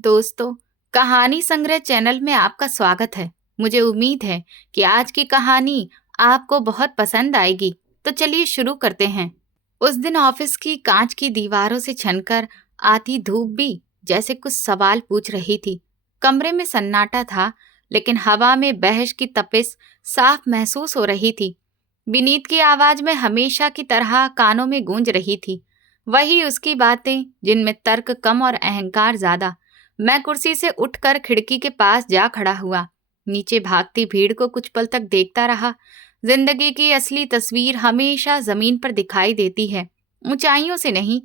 दोस्तों, कहानी संग्रह चैनल में आपका स्वागत है। मुझे उम्मीद है कि आज की कहानी आपको बहुत पसंद आएगी। तो चलिए शुरू करते हैं। उस दिन ऑफिस की कांच की दीवारों से छनकर आती धूप भी जैसे कुछ सवाल पूछ रही थी। कमरे में सन्नाटा था, लेकिन हवा में बहस की तपिश साफ महसूस हो रही थी। विनीत की आवाज में हमेशा की तरह कानों में गूंज रही थी। वही उसकी बातें जिनमें तर्क कम और अहंकार ज्यादा। मैं कुर्सी से उठकर खिड़की के पास जा खड़ा हुआ। नीचे भागती भीड़ को कुछ पल तक देखता रहा। जिंदगी की असली तस्वीर हमेशा जमीन पर दिखाई देती है, ऊंचाइयों से नहीं।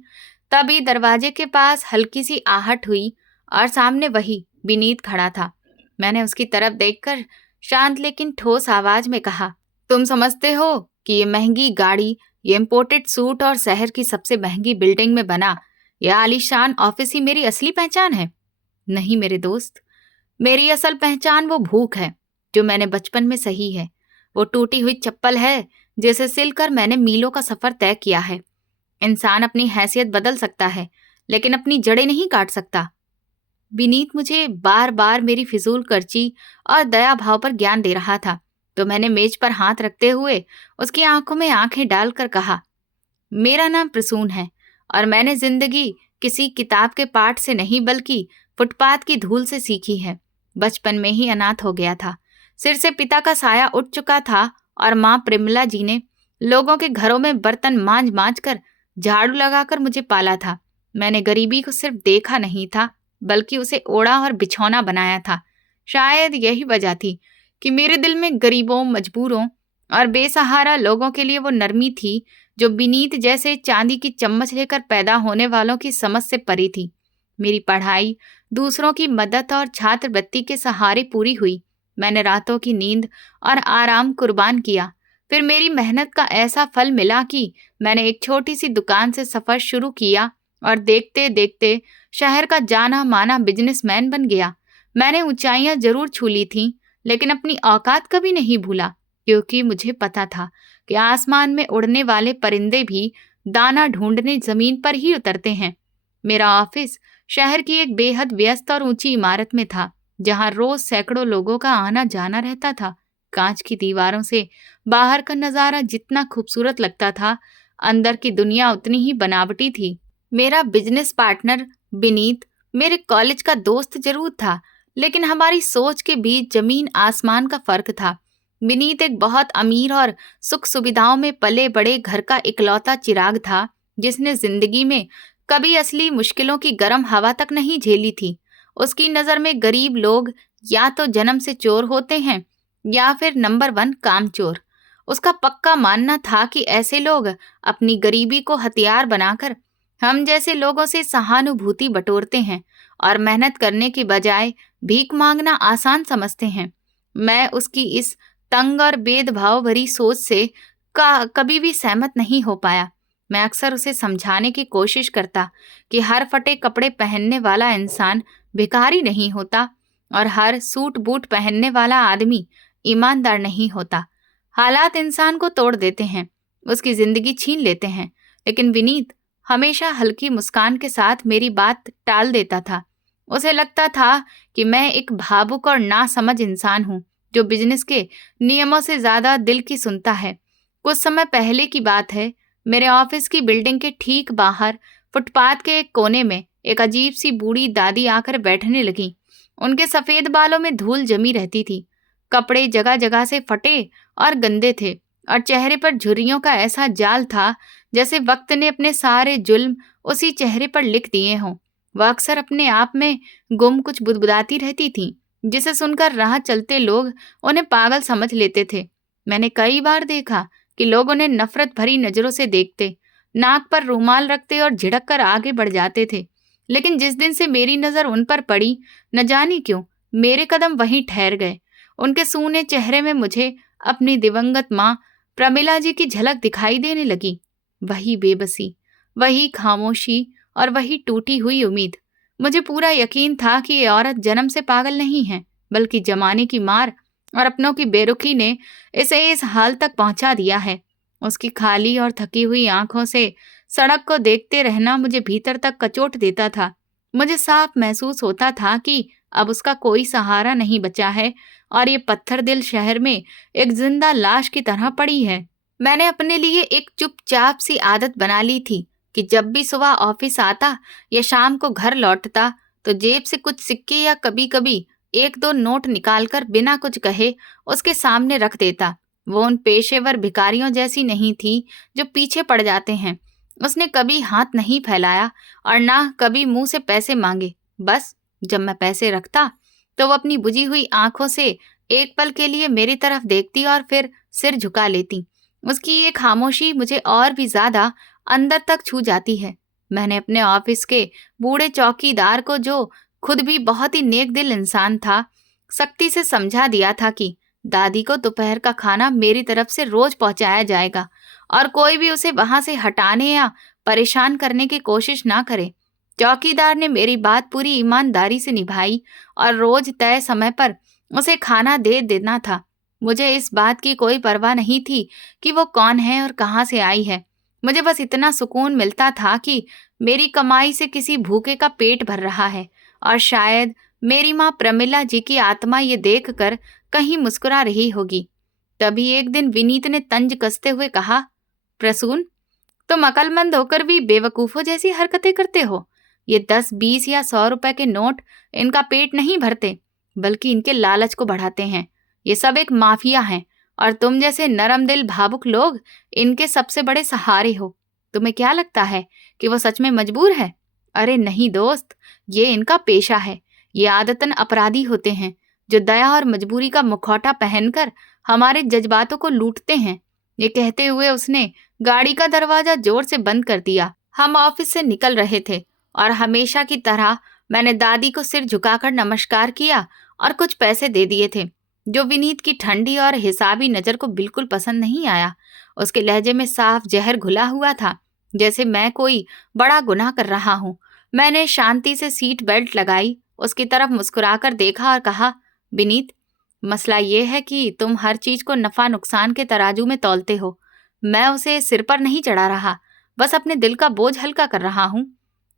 तभी दरवाजे के पास हल्की सी आहट हुई और सामने वही विनीत खड़ा था। मैंने उसकी तरफ देखकर शांत लेकिन ठोस आवाज में कहा, तुम समझते हो कि ये महंगी गाड़ी, ये इम्पोर्टेड सूट और शहर की सबसे महंगी बिल्डिंग में बना यह आलीशान ऑफिस ही मेरी असली पहचान है? नहीं मेरे दोस्त, मेरी असल पहचान वो भूख है जो मैंने बचपन में सही है। वो टूटी हुई चप्पल है जिसे सिलकर मैंने मीलों का सफर तय किया है। इंसान अपनी हैसियत बदल सकता है, लेकिन अपनी जड़ें नहीं काट सकता। विनीत मुझे बार बार मेरी फिजूल खर्ची और दया भाव पर ज्ञान दे रहा था, तो मैंने मेज पर हाथ रखते हुए उसकी आंखों में आंखें डालकर कहा, मेरा नाम प्रसून है और मैंने जिंदगी किसी किताब के पाठ से नहीं बल्कि फुटपाथ की धूल से सीखी है। बचपन में ही अनाथ हो गया था। सिर से पिता का साया उठ चुका था और माँ प्रेमला जी ने लोगों के घरों में बर्तन मांज मांज कर, झाड़ू लगाकर मुझे पाला था। मैंने गरीबी को सिर्फ देखा नहीं था, बल्कि उसे ओढ़ा और बिछौना बनाया था। शायद यही वजह थी कि मेरे दिल में गरीबों, मजबूरों और बेसहारा लोगों के लिए वो नरमी थी जो विनीत जैसे चांदी की चम्मच लेकर पैदा होने वालों की समझ से परी थी। मेरी पढ़ाई दूसरों की मदद और छात्रवृत्ति के सहारे पूरी हुई। मैंने रातों की नींद और आराम कुर्बान किया। फिर मेरी मेहनत का ऐसा फल मिला कि मैंने एक छोटी सी दुकान से सफर शुरू किया और देखते देखते शहर का जाना माना बिजनेसमैन बन गया। मैंने ऊंचाइयां जरूर छू ली थीं, लेकिन अपनी औकात कभी नहीं भूला, क्योंकि मुझे पता था कि आसमान में उड़ने वाले परिंदे भी दाना ढूंढने जमीन पर ही उतरते हैं। मेरा ऑफिस शहर की एक बेहद व्यस्त और ऊंची इमारत में था, जहां रोज सैकड़ों लोगों का आना जाना रहता था। कांच की दीवारों से बाहर का नजारा जितना खूबसूरत लगता था, अंदर की दुनिया उतनी ही बनावटी थी। मेरा बिजनेस पार्टनर विनीत मेरे कॉलेज का दोस्त जरूर था, लेकिन हमारी सोच के बीच जमीन आसमान का फर्क था। विनीत एक बहुत अमीर और सुख सुविधाओं में पले बड़े घर का इकलौता चिराग था, जिसने जिंदगी में कभी असली मुश्किलों की गर्म हवा तक नहीं झेली थी। उसकी नजर में गरीब लोग या तो जन्म से चोर होते हैं या फिर नंबर 1 कामचोर। उसका पक्का मानना था कि ऐसे लोग अपनी गरीबी को हथियार बनाकर हम जैसे लोगों से सहानुभूति बटोरते हैं और मेहनत करने की बजाय भीख मांगना आसान समझते हैं। मैं उसकी इस तंग और भेदभाव भरी सोच से कभी भी सहमत नहीं हो पाया। मैं अक्सर उसे समझाने की कोशिश करता कि हर फटे कपड़े पहनने वाला इंसान भिखारी नहीं होता और हर सूट बूट पहनने वाला आदमी ईमानदार नहीं होता। हालात इंसान को तोड़ देते हैं, उसकी जिंदगी छीन लेते हैं। लेकिन विनीत हमेशा हल्की मुस्कान के साथ मेरी बात टाल देता था। उसे लगता था कि मैं एक भावुक और नासमझ इंसान हूँ, जो बिजनेस के नियमों से ज्यादा दिल की सुनता है। कुछ समय पहले की बात है। मेरे ऑफिस की बिल्डिंग के ठीक बाहर फुटपाथ के एक कोने में एक अजीब सी बूढ़ी दादी आकर बैठने लगी। उनके सफेद बालों में धूल जमी रहती थी। कपड़े जगह जगह से फटे और गंदे थे और चेहरे पर झुर्रियों का ऐसा जाल था जैसे वक्त ने अपने सारे जुल्म उसी चेहरे पर लिख दिए हों। वह अक्सर अपने आप में गुम कुछ बुदबुदाती रहती थी, जिसे सुनकर राह चलते लोग उन्हें पागल समझ लेते थे। मैंने कई बार देखा कि लोग उन्हें नफरत भरी नजरों से देखते, नाक पर रूमाल रखते और झिड़क कर आगे बढ़ जाते थे। लेकिन जिस दिन से मेरी नजर उन पर पड़ी, न जाने क्यों मेरे कदम वहीं ठहर गए। उनके सूने चेहरे में मुझे अपनी दिवंगत माँ प्रमिला जी की झलक दिखाई देने लगी। वही बेबसी, वही खामोशी और वही टूटी हुई उम्मीद। मुझे पूरा यकीन था कि ये औरत जन्म से पागल नहीं है, बल्कि जमाने की मार और अपनों की बेरुखी ने इसे इस हाल तक पहुंचा दिया है। उसकी खाली और थकी हुई आंखों से सड़क को देखते रहना मुझे भीतर तक कचोट देता था। मुझे साफ महसूस होता था कि अब उसका कोई सहारा नहीं बचा है और ये पत्थर दिल शहर में एक जिंदा लाश की तरह पड़ी है। मैंने अपने लिए एक चुपचाप सी आदत बना ली थी कि जब भी सुबह ऑफिस आता या शाम को घर लौटता तो जेब से कुछ सिक्के या कभी कभी एक दो नोट निकालकर बिना कुछ कहे उसके सामने रख देता। वो उन पेशेवर भिखारियों जैसी नहीं थी जो पीछे पड़ जाते हैं। उसने कभी हाथ नहीं फैलाया और ना कभी मुंह से पैसे मांगे। बस जब मैं पैसे रखता तो वो अपनी बुझी हुई आंखों से एक पल के लिए मेरी तरफ देखती और फिर सिर झुका लेती। उसकी ये खामोशी मुझे और भी ज्यादा अंदर तक छू जाती है। मैंने अपने ऑफिस के बूढ़े चौकीदार को, जो खुद भी बहुत ही नेक दिल इंसान था, सख्ती से समझा दिया था कि दादी को दोपहर का खाना मेरी तरफ से रोज पहुंचाया जाएगा और कोई भी उसे वहां से हटाने या परेशान करने की कोशिश ना करे। चौकीदार ने मेरी बात पूरी ईमानदारी से निभाई और रोज तय समय पर उसे खाना दे देना था। मुझे इस बात की कोई परवाह नहीं थी कि वो कौन है और कहाँ से आई है। मुझे बस इतना सुकून मिलता था कि मेरी कमाई से किसी भूखे का पेट भर रहा है और शायद मेरी माँ प्रमिला जी की आत्मा ये देखकर कहीं मुस्कुरा रही होगी। तभी एक दिन विनीत ने तंज कसते हुए कहा, प्रसून, तुम अक्लमंद होकर भी बेवकूफों जैसी हरकतें करते हो। ये 10, 20 या 100 रुपए के नोट इनका पेट नहीं भरते, बल्कि इनके लालच को बढ़ाते हैं। ये सब एक माफिया है और तुम जैसे नरम दिल भावुक लोग इनके सबसे बड़े सहारे हो। तुम्हें क्या लगता है कि वो सच में मजबूर है? अरे नहीं दोस्त, ये इनका पेशा है। ये आदतन अपराधी होते हैं जो दया और मजबूरी का मुखौटा पहनकर हमारे जज्बातों को लूटते हैं। ये कहते हुए उसने गाड़ी का दरवाजा जोर से बंद कर दिया। हम ऑफिस से निकल रहे थे और हमेशा की तरह मैंने दादी को सिर झुकाकर नमस्कार किया और कुछ पैसे दे दिए थे, जो विनीत की ठंडी और हिसाबी नजर को बिल्कुल पसंद नहीं आया। उसके लहजे में साफ जहर घुला हुआ था, जैसे मैं कोई बड़ा गुनाह कर रहा हूँ। मैंने शांति से सीट बेल्ट लगाई, उसकी तरफ मुस्कुराकर देखा और कहा, विनीत, मसला ये है कि तुम हर चीज को नफा नुकसान के तराजू में तौलते हो। मैं उसे सिर पर नहीं चढ़ा रहा, बस अपने दिल का बोझ हल्का कर रहा हूँ।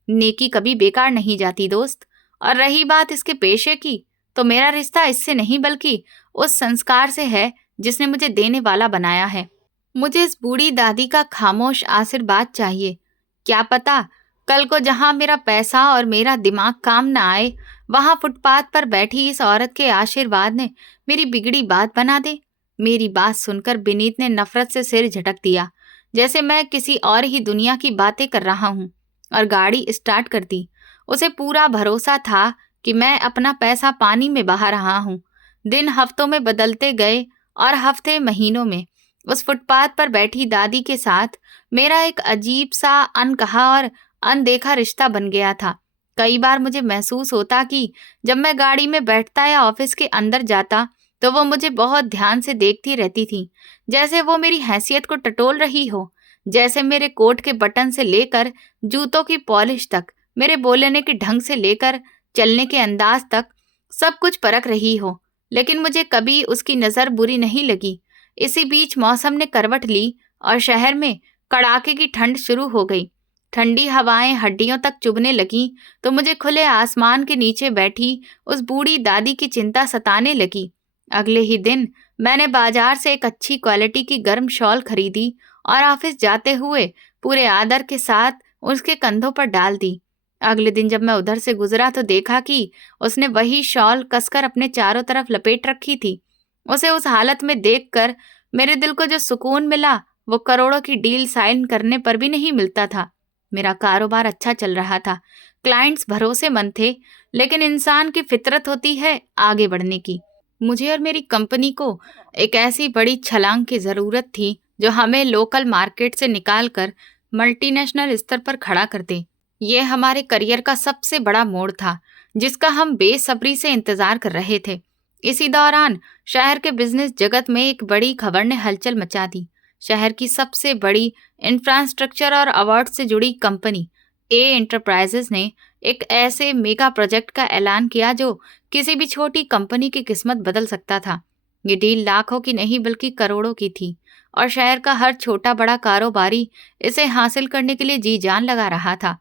नेकी कभी बेकार नहीं जाती दोस्त। और रही बात इसके पेशे की, तो मेरा रिश्ता इससे नहीं बल्कि उस संस्कार से है जिसने मुझे देने वाला बनाया है। मुझे इस बूढ़ी दादी का खामोश आशीर्वाद चाहिए। क्या पता कल को जहां मेरा पैसा और मेरा दिमाग काम ना आए, वहां फुटपाथ पर बैठी इस औरत के आशीर्वाद ने मेरी बिगड़ी बात बना दे। मेरी बात सुनकर विनीत ने नफरत से सिर झटक दिया, जैसे मैं किसी और ही दुनिया की बातें कर रहा हूँ, और गाड़ी स्टार्ट कर दी। उसे पूरा भरोसा था कि मैं अपना पैसा पानी में बहा रहा हूँ। दिन हफ्तों में बदलते गए और हफ्ते महीनों में उस फुटपाथ पर बैठी दादी के साथ मेरा एक अजीब सा अनकहा और अनदेखा रिश्ता बन गया था। कई बार मुझे महसूस होता कि जब मैं गाड़ी में बैठता या ऑफिस के अंदर जाता तो वो मुझे बहुत ध्यान से देखती रहती थी, जैसे वो मेरी हैसियत को टटोल रही हो, जैसे मेरे कोट के बटन से लेकर जूतों की पॉलिश तक, मेरे बोलने के ढंग से लेकर चलने के अंदाज तक सब कुछ परख रही हो। लेकिन मुझे कभी उसकी नजर बुरी नहीं लगी। इसी बीच मौसम ने करवट ली और शहर में कड़ाके की ठंड शुरू हो गई। ठंडी हवाएं हड्डियों तक चुभने लगीं तो मुझे खुले आसमान के नीचे बैठी उस बूढ़ी दादी की चिंता सताने लगी। अगले ही दिन मैंने बाजार से एक अच्छी क्वालिटी की गर्म शॉल खरीदी और ऑफिस जाते हुए पूरे आदर के साथ उसके कंधों पर डाल दी। अगले दिन जब मैं उधर से गुजरा तो देखा कि उसने वही शॉल कसकर अपने चारों तरफ लपेट रखी थी। उसे उस हालत में देखकर मेरे दिल को जो सुकून मिला वो करोड़ों की डील साइन करने पर भी नहीं मिलता था। मेरा कारोबार अच्छा चल रहा था, क्लाइंट्स भरोसेमंद थे, लेकिन इंसान की फितरत होती है आगे बढ़ने की। मुझे और मेरी कंपनी को एक ऐसी बड़ी छलांग की जरूरत थी जो हमें लोकल मार्केट से निकालकर मल्टीनेशनल स्तर पर खड़ा कर दे। ये हमारे करियर का सबसे बड़ा मोड़ था जिसका हम बेसब्री से इंतजार कर रहे थे। इसी दौरान शहर के बिजनेस जगत में एक बड़ी खबर ने हलचल मचा दी। शहर की सबसे बड़ी इंफ्रास्ट्रक्चर और अवार्ड से जुड़ी कंपनी ए एंटरप्राइजेस ने एक ऐसे मेगा प्रोजेक्ट का ऐलान किया जो किसी भी छोटी कंपनी की किस्मत बदल सकता था। ये डील लाखों की नहीं बल्कि करोड़ों की थी और शहर का हर छोटा बड़ा कारोबारी इसे हासिल करने के लिए जी जान लगा रहा था।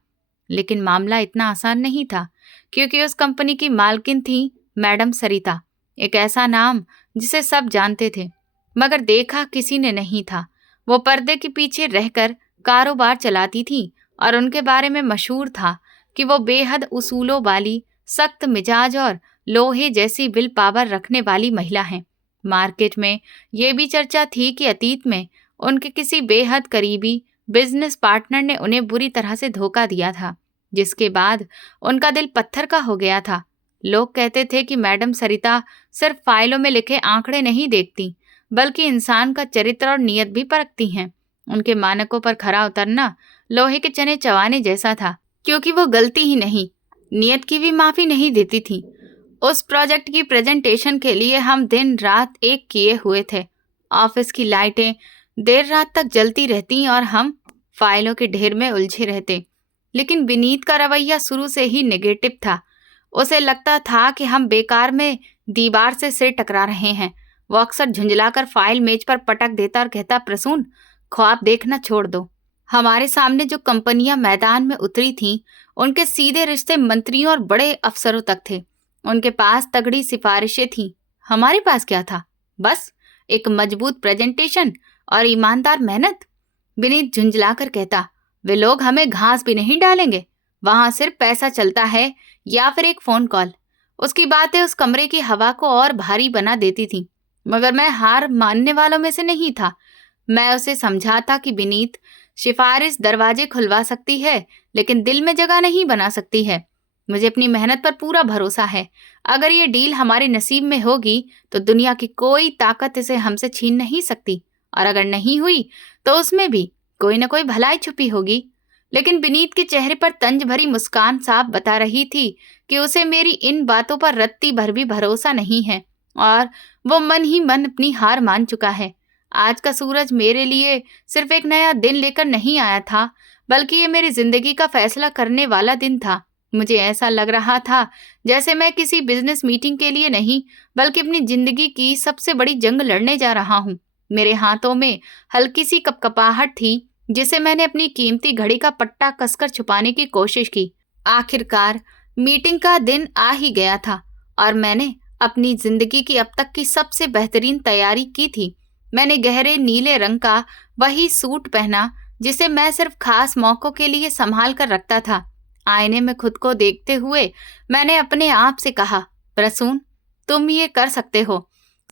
लेकिन मामला इतना आसान नहीं था, क्योंकि उस कंपनी की मालकिन थी मैडम सरिता, एक ऐसा नाम जिसे सब जानते थे मगर देखा किसी ने नहीं था। वो पर्दे के पीछे रहकर कारोबार चलाती थी और उनके बारे में मशहूर था कि वो बेहद उसूलों वाली, सख्त मिजाज और लोहे जैसी विल पावर रखने वाली महिला हैं। मार्केट में ये भी चर्चा थी कि अतीत में उनके किसी बेहद करीबी बिजनेस पार्टनर ने उन्हें बुरी तरह से धोखा दिया था, जिसके बाद उनका दिल पत्थर का हो गया था। लोग कहते थे कि मैडम सरिता सिर्फ फाइलों में लिखे आंकड़े नहीं देखती, बल्कि इंसान का चरित्र और नियत भी परखती हैं। उनके मानकों पर खरा उतरना लोहे के चने चबाने जैसा था, क्योंकि वो गलती ही नहीं, नियत की भी माफी नहीं देती थी। उस प्रोजेक्ट की प्रेजेंटेशन के लिए हम दिन रात एक किए हुए थे। ऑफिस की लाइटें देर रात तक जलती रहती और हम फाइलों के ढेर में उलझे रहते। लेकिन विनीत का रवैया शुरू से ही नेगेटिव था। उसे लगता था कि हम बेकार में दीवार से सिर टकरा रहे हैं। वो अक्सर झुंझलाकर फाइल मेज पर पटक देता और कहता, प्रसून, ख्वाब देखना छोड़ दो। हमारे सामने जो कंपनियां मैदान में उतरी थीं, उनके सीधे रिश्ते मंत्रियों और बड़े अफसरों तक थे। उनके पास तगड़ी सिफारिशें थीं। हमारे पास क्या था? बस एक मजबूत प्रेजेंटेशन और ईमानदार मेहनत। विनीत झुंझलाकर कहता, वे लोग हमें घास भी नहीं डालेंगे। वहां सिर्फ पैसा चलता है या फिर एक फोन कॉल। उसकी बातें उस कमरे की हवा को और भारी बना देती थी, मगर मैं हार मानने वालों में से नहीं था। मैं उसे समझाता कि विनीत, सिफारिश दरवाजे खुलवा सकती है, लेकिन दिल में जगह नहीं बना सकती है। मुझे अपनी मेहनत पर पूरा भरोसा है। अगर ये डील हमारे नसीब में होगी तो दुनिया की कोई ताकत इसे हमसे छीन नहीं सकती, और अगर नहीं हुई तो उसमें भी कोई न कोई भलाई छुपी होगी। लेकिन विनीत के चेहरे पर तंज भरी मुस्कान साफ बता रही थी कि उसे मेरी इन बातों पर रत्ती भर भी भरोसा नहीं है और वो मन ही मन अपनी हार मान चुका है। आज का सूरज मेरे लिए सिर्फ एक नया दिन लेकर नहीं आया था, बल्कि ये मेरी जिंदगी का फैसला करने वाला दिन था। मुझे ऐसा लग रहा था जैसे मैं किसी बिजनेस मीटिंग के लिए नहीं, बल्कि अपनी जिंदगी की सबसे बड़ी जंग लड़ने जा रहा हूँ। मेरे हाथों में हल्की सी कपकपाहट थी, जिसे मैंने अपनी कीमती घड़ी का पट्टा कसकर छुपाने की कोशिश की। आखिरकार मीटिंग का दिन आ ही गया था और मैंने अपनी जिंदगी की अब तक की सबसे बेहतरीन तैयारी की थी। मैंने गहरे नीले रंग का वही सूट पहना जिसे मैं सिर्फ खास मौकों के लिए संभाल कर रखता था। आईने में खुद को देखते हुए मैंने अपने आप से कहा, प्रसून, तुम ये कर सकते हो।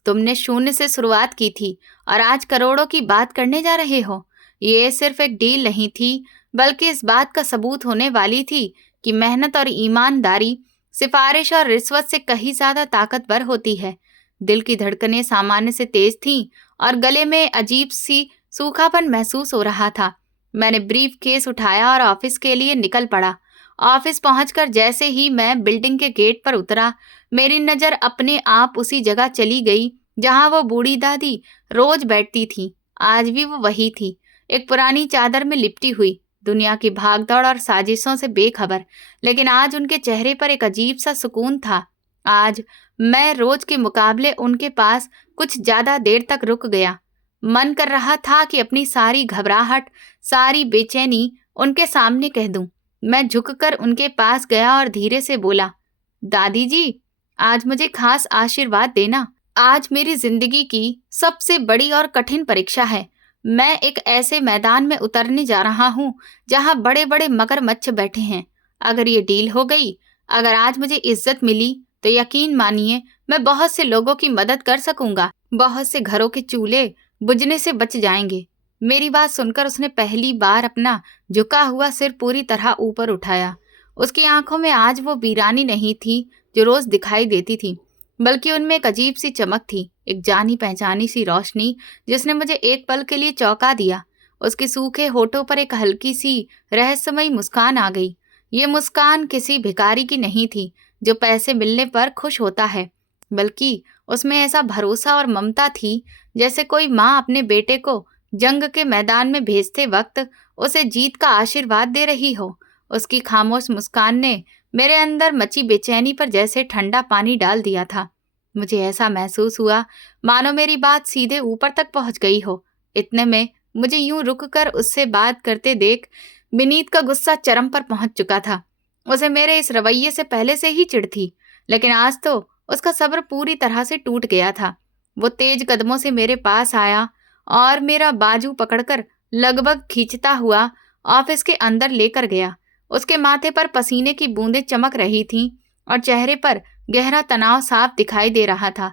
तुमने शून्य से शुरुआत की थी और आज करोड़ों की बात करने जा रहे हो। ये सिर्फ एक डील नहीं थी, बल्कि इस बात का सबूत होने वाली थी कि मेहनत और ईमानदारी सिफारिश और रिश्वत से कहीं ज्यादा ताकतवर होती है। दिल की धड़कनें सामान्य से तेज थीं और गले में अजीब सी सूखापन महसूस हो रहा था। मैंने ब्रीफ केस उठाया और ऑफिस के लिए निकल पड़ा। ऑफिस पहुंचकर जैसे ही मैं बिल्डिंग के गेट पर उतरा, मेरी नजर अपने आप उसी जगह चली गई जहां वो बूढ़ी दादी रोज बैठती थी। आज भी वो वही थी, एक पुरानी चादर में लिपटी हुई, दुनिया की भागदौड़ और साजिशों से बेखबर। लेकिन आज उनके चेहरे पर एक अजीब सा सुकून था। आज मैं रोज के मुकाबले उनके पास कुछ ज्यादा देर तक रुक गया। मन कर रहा था कि अपनी सारी घबराहट, सारी बेचैनी उनके सामने कह दूं। मैं झुककर उनके पास गया और धीरे से बोला, दादी जी, आज मुझे खास आशीर्वाद देना। आज मेरी जिंदगी की सबसे बड़ी और कठिन परीक्षा है। मैं एक ऐसे मैदान में उतरने जा रहा हूँ जहाँ बड़े बड़े मगरमच्छ बैठे हैं। अगर ये डील हो गई, अगर आज मुझे इज्जत मिली, तो यकीन मानिए मैं बहुत से लोगों की मदद कर सकूंगा। बहुत से घरों के चूल्हे बुझने से बच जाएंगे। मेरी बात सुनकर उसने पहली बार अपना झुका हुआ सिर पूरी तरह ऊपर उठाया। उसकी आंखों में आज वो वीरानी नहीं थी जो रोज दिखाई देती थी, बल्कि उनमें एक अजीब सी चमक थी, एक जानी पहचानी सी रोशनी जिसने मुझे एक पल के लिए चौंका दिया। उसके सूखे होठों पर एक हल्की सी रहस्यमयी मुस्कान आ गई। ये मुस्कान किसी भिखारी की नहीं थी जो पैसे मिलने पर खुश होता है, बल्कि उसमें ऐसा भरोसा और ममता थी जैसे कोई माँ अपने बेटे को जंग के मैदान में भेजते वक्त उसे जीत का आशीर्वाद दे रही हो। उसकी खामोश मुस्कान ने मेरे अंदर मची बेचैनी पर जैसे ठंडा पानी डाल दिया था। मुझे ऐसा महसूस हुआ मानो मेरी बात सीधे ऊपर तक पहुंच गई हो। इतने में मुझे यूं रुक कर उससे बात करते देख विनीत का गुस्सा चरम पर पहुंच चुका था। उसे मेरे इस रवैये से पहले से ही चिढ़ थी, लेकिन आज तो उसका सब्र पूरी तरह से टूट गया था। वो तेज कदमों से मेरे पास आया और मेरा बाजू पकड़कर लगभग खींचता हुआ ऑफिस के अंदर लेकर गया। उसके माथे पर पसीने की बूंदें चमक रही थीं और चेहरे पर गहरा तनाव साफ दिखाई दे रहा था।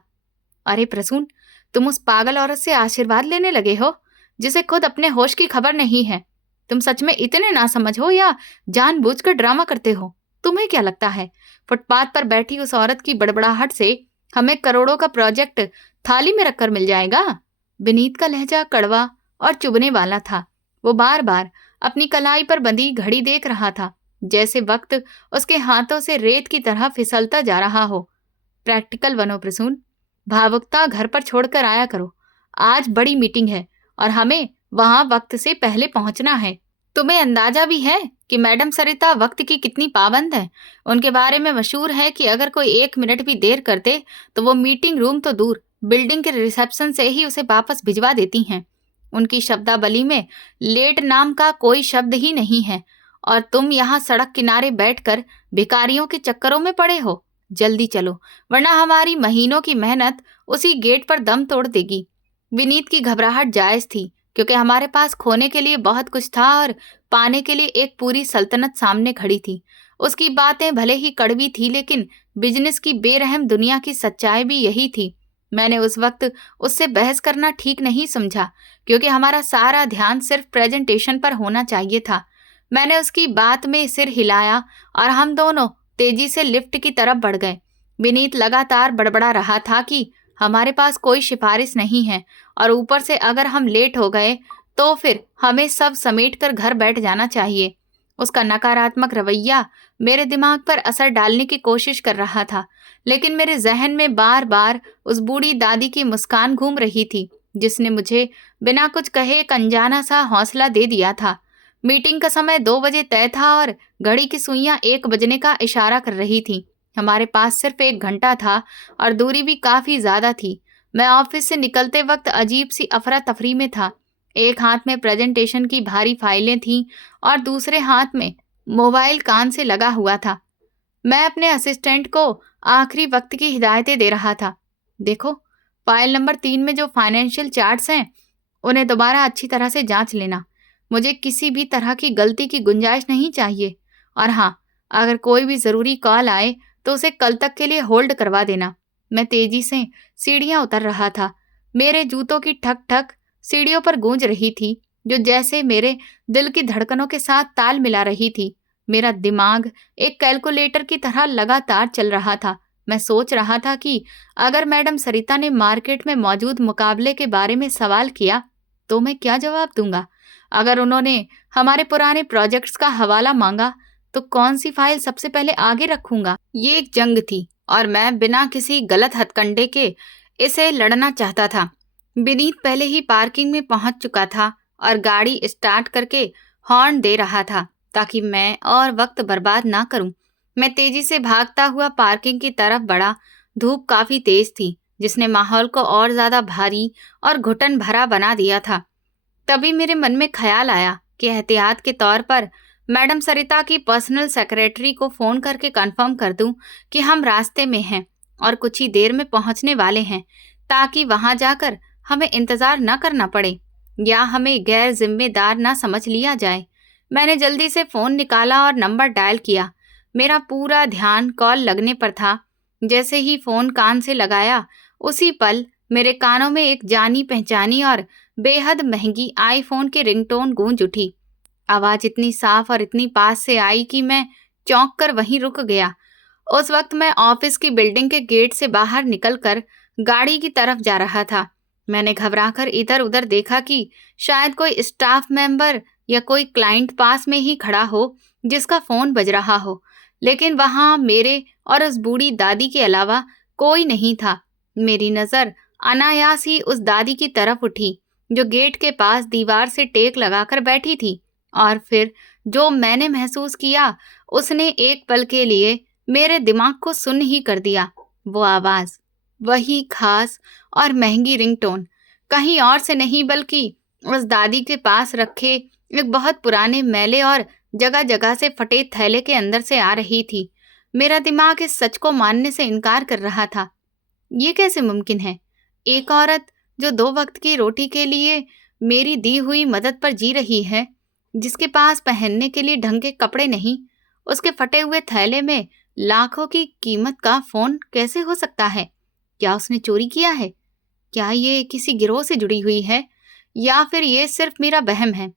अरे प्रसून, तुम उस पागल औरत से आशीर्वाद लेने लगे हो जिसे खुद अपने होश की खबर नहीं है। तुम सच में इतने नासमझ हो या जानबूझकर ड्रामा करते हो? तुम्हें क्या लगता है फुटपाथ पर बैठी उस औरत की बड़बड़ाहट से हमें करोड़ों का प्रोजेक्ट थाली में रखकर मिल जाएगा? विनीत का लहजा कड़वा और चुभने वाला था। वो बार बार अपनी कलाई पर बंधी घड़ी देख रहा था, जैसे वक्त उसके हाथों से रेत की तरह फिसलता जा रहा हो। प्रैक्टिकल बनो प्रसून, भावुकता घर पर छोड़कर आया करो। आज बड़ी मीटिंग है और हमें वहां वक्त से पहले पहुंचना है। तुम्हें अंदाजा भी है कि मैडम सरिता वक्त की कितनी पाबंद है। उनके बारे में मशहूर है कि अगर कोई 1 मिनट भी देर करते तो वो मीटिंग रूम तो दूर, बिल्डिंग के रिसेप्शन से ही उसे वापस भिजवा देती हैं। उनकी शब्दावली में लेट नाम का कोई शब्द ही नहीं है और तुम यहाँ सड़क किनारे बैठकर भिखारियों के चक्करों में पड़े हो। जल्दी चलो, वरना हमारी महीनों की मेहनत उसी गेट पर दम तोड़ देगी। विनीत की घबराहट जायज थी, क्योंकि हमारे पास खोने के लिए बहुत कुछ था और पाने के लिए एक पूरी सल्तनत सामने खड़ी थी। उसकी बातें भले ही कड़वी थी, लेकिन बिजनेस की बेरहम दुनिया की सच्चाई भी यही थी। मैंने उस वक्त उससे बहस करना ठीक नहीं समझा, क्योंकि हमारा सारा ध्यान सिर्फ प्रेजेंटेशन पर होना चाहिए था। मैंने उसकी बात में सिर हिलाया और हम दोनों तेजी से लिफ्ट की तरफ बढ़ गए। विनीत लगातार बड़बड़ा रहा था कि हमारे पास कोई सिफारिश नहीं है और ऊपर से अगर हम लेट हो गए तो फिर हमें सब समेटकर घर बैठ जाना चाहिए। उसका नकारात्मक रवैया मेरे दिमाग पर असर डालने की कोशिश कर रहा था, लेकिन मेरे जहन में बार बार उस बूढ़ी दादी की मुस्कान घूम रही थी, जिसने मुझे बिना कुछ कहे एक अनजाना सा हौसला दे दिया था। मीटिंग का समय 2 बजे तय था और घड़ी की सुइयां 1 बजने का इशारा कर रही थी। हमारे पास सिर्फ 1 घंटा था और दूरी भी काफी ज्यादा थी। मैं ऑफिस से निकलते वक्त अजीब सी अफरा तफरी में था। एक हाथ में प्रेजेंटेशन की भारी फाइलें थीं और दूसरे हाथ में मोबाइल कान से लगा हुआ था। मैं अपने असिस्टेंट को आखिरी वक्त की हिदायतें दे रहा था। देखो, फाइल नंबर 3 में जो फाइनेंशियल चार्ट्स हैं उन्हें दोबारा अच्छी तरह से जांच लेना। मुझे किसी भी तरह की गलती की गुंजाइश नहीं चाहिए। और हाँ, अगर कोई भी ज़रूरी कॉल आए तो उसे कल तक के लिए होल्ड करवा देना। मैं तेजी से सीढ़ियां उतर रहा था। मेरे जूतों की ठक ठक सीढ़ियों पर गूंज रही थी, जो जैसे मेरे दिल की धड़कनों के साथ ताल मिला रही थी। मेरा दिमाग एक कैलकुलेटर की तरह लगातार चल रहा था। मैं सोच रहा था कि अगर मैडम सरिता ने मार्केट में मौजूद मुकाबले के बारे में सवाल किया तो मैं क्या जवाब दूंगा। अगर उन्होंने हमारे पुराने प्रोजेक्ट्स का हवाला मांगा तो कौन सी फाइल सबसे पहले आगे रखूंगा। ये एक जंग थी और मैं बिना किसी गलत हथकंडे के इसे लड़ना चाहता था। विनीत पहले ही पार्किंग में पहुंच चुका था और गाड़ी स्टार्ट करके हॉर्न दे रहा था ताकि मैं और वक्त बर्बाद ना करूं। मैं तेजी से भागता हुआ पार्किंग की तरफ बढ़ा। धूप काफी तेज थी, जिसने माहौल को और ज्यादा भारी और घुटन भरा बना दिया था। तभी मेरे मन में ख्याल आया कि एहतियात के तौर पर मैडम सरिता की पर्सनल सेक्रेटरी को फोन करके कंफर्म कर दूं कि हम रास्ते में हैं और कुछ ही देर में पहुंचने वाले हैं, ताकि वहां जाकर हमें इंतजार न करना पड़े या हमें गैर जिम्मेदार न समझ लिया जाए। मैंने जल्दी से फोन निकाला और नंबर डायल किया। मेरा पूरा ध्यान कॉल लगने पर था। जैसे ही फोन कान से लगाया, उसी पल मेरे कानों में एक जानी पहचानी और बेहद महंगी आईफोन की रिंगटोन गूंज उठी। आवाज इतनी साफ और इतनी पास से आई कि मैं चौंक कर वहीं रुक गया। उस वक्त मैं ऑफिस की बिल्डिंग के गेट से बाहर निकलकर गाड़ी की तरफ जा रहा था। मैंने घबराकर इधर उधर देखा कि शायद कोई स्टाफ मेंबर या कोई क्लाइंट पास में ही खड़ा हो जिसका फोन बज रहा हो, लेकिन वहां मेरे और उस बूढ़ी दादी के अलावा कोई नहीं था। मेरी नजर अनायास ही उस दादी की तरफ उठी जो गेट के पास दीवार से टेक लगाकर बैठी थी, और फिर जो मैंने महसूस किया उसने एक पल के लिए मेरे दिमाग को सुन्न ही कर दिया। वो आवाज, वही खास और महंगी रिंगटोन, कहीं और से नहीं बल्कि उस दादी के पास रखे एक बहुत पुराने मैले और जगह जगह से फटे थैले के अंदर से आ रही थी। मेरा दिमाग इस सच को मानने से इनकार कर रहा था। ये कैसे मुमकिन है? एक औरत जो 2 वक्त की रोटी के लिए मेरी दी हुई मदद पर जी रही है, जिसके पास पहनने के लिए ढंग के कपड़े नहीं, उसके फटे हुए थैले में लाखों की कीमत का फोन कैसे हो सकता है? क्या उसने चोरी किया है? क्या ये किसी गिरोह से जुड़ी हुई है, या फिर ये सिर्फ मेरा वहम है?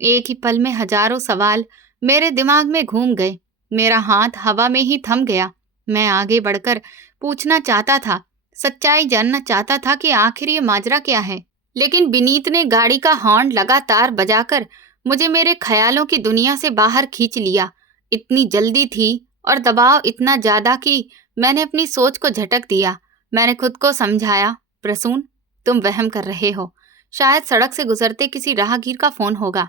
एक ही पल में हजारों सवाल मेरे दिमाग में घूम गए। मेरा हाथ हवा में ही थम गया। मैं आगे बढ़कर पूछना चाहता था, सच्चाई जानना चाहता था कि आखिर ये माजरा क्या है, लेकिन विनीत ने गाड़ी का हॉर्न लगातार बजाकर मुझे मेरे ख्यालों की दुनिया से बाहर खींच लिया। इतनी जल्दी थी और दबाव इतना ज्यादा कि मैंने अपनी सोच को झटक दिया। मैंने खुद को समझाया, प्रसून, तुम वहम कर रहे हो। शायद सड़क से गुजरते किसी राहगीर का फोन होगा।